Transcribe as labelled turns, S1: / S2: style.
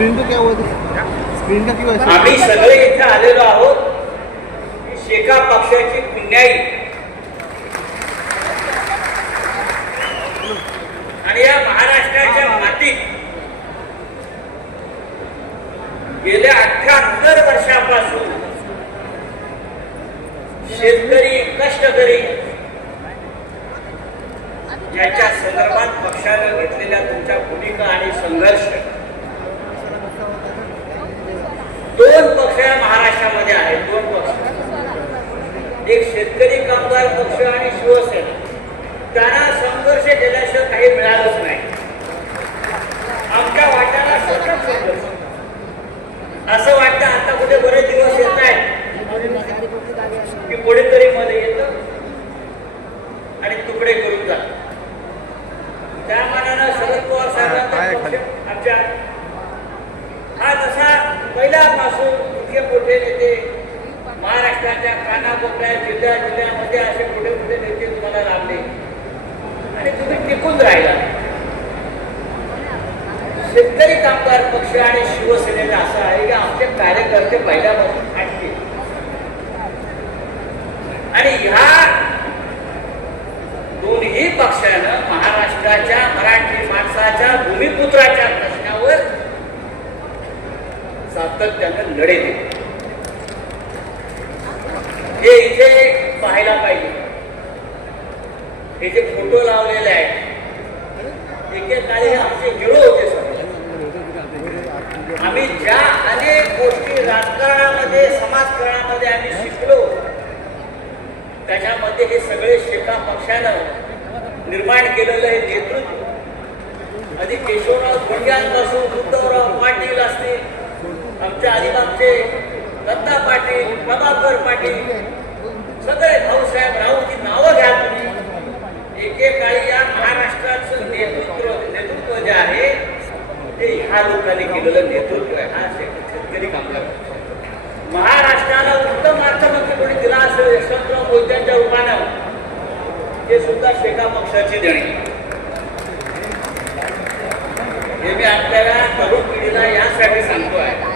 S1: Screen का क्यों ऐसा
S2: आम्ही सगळे इथे आलेलो आहोत. शेका पक्षाची पुण्याई. आणि या महाराष्ट्राच्या मातीत गेल्या अठ्याहत्तर वर्षापासून शेतकरी कष्टकरी याच्या संदर्भात पक्षानं घेतलेल्या तुमच्या भूमिका आणि संघर्ष दोन पक्ष या महाराष्ट्रामध्ये आहेत दोन पक्ष एक शेतकरी कामगार पक्ष आणि शिवसेना. त्यांना संघर्ष केल्याशिवाय काही मिळालंच नाही. आमच्या वाट्याला सतत संघर्ष. असं वाटतं आता कुठे बरेच दिवस येत आहेत. की कोणीतरी मध्ये येतं आणि तुकडे करून जात. त्या मानानं शरद पवार साहेबांचा आमच्या हा जसा पहिल्यापासून इतके मोठे नेते महाराष्ट्राच्या कानाकोपऱ्या जिल्ह्या जिल्ह्यामध्ये असे मोठे मोठे नेते तुम्हाला लाभले आणि तुम्ही टिकून राहिला. शेतकरी कामगार पक्ष आणि शिवसेनेला असं आहे की आमचे कार्यकर्ते पहिल्यापासून हटतील आणि ह्या दोन्ही पक्षानं महाराष्ट्राच्या मराठी माणसाच्या भूमिपुत्राच्या प्रश्नावर सातत्यानं लढे दिले हे इथे पाहायला पाहिजे हे जे फोटो लावलेले आहेत एकेकाळी आमचे हिरो होते सर आम्ही ज्या अनेक गोष्टी राजकारणामध्ये समाजकारणामध्ये आम्ही शिकलो त्याच्यामध्ये हे सगळे शेका पक्षानं निर्माण केलेलं हे नेतृत्व. आधी केशवराव धोंड्यांपासून उद्धवराव पाटील असतील आमच्या अलिबागचे दत्ता पाटील प्रभाकर पाटील सगळे भाऊसाहेब राऊतची ते काही या महाराष्ट्राचं नेतृत्व नेतृत्व जे आहे ते ह्या लोकांनी केलेलं नेतृत्व आहे. हा शेतकरी कामगार. महाराष्ट्राला उत्तम अर्थमंत्री कोणी दिला असेल यशवंतराव मोहित्यांच्या रूपानं ते सुद्धा शेका पक्षाची देणी. हे मी आपल्याला तरुण पिढीला यासाठी सांगतो आहे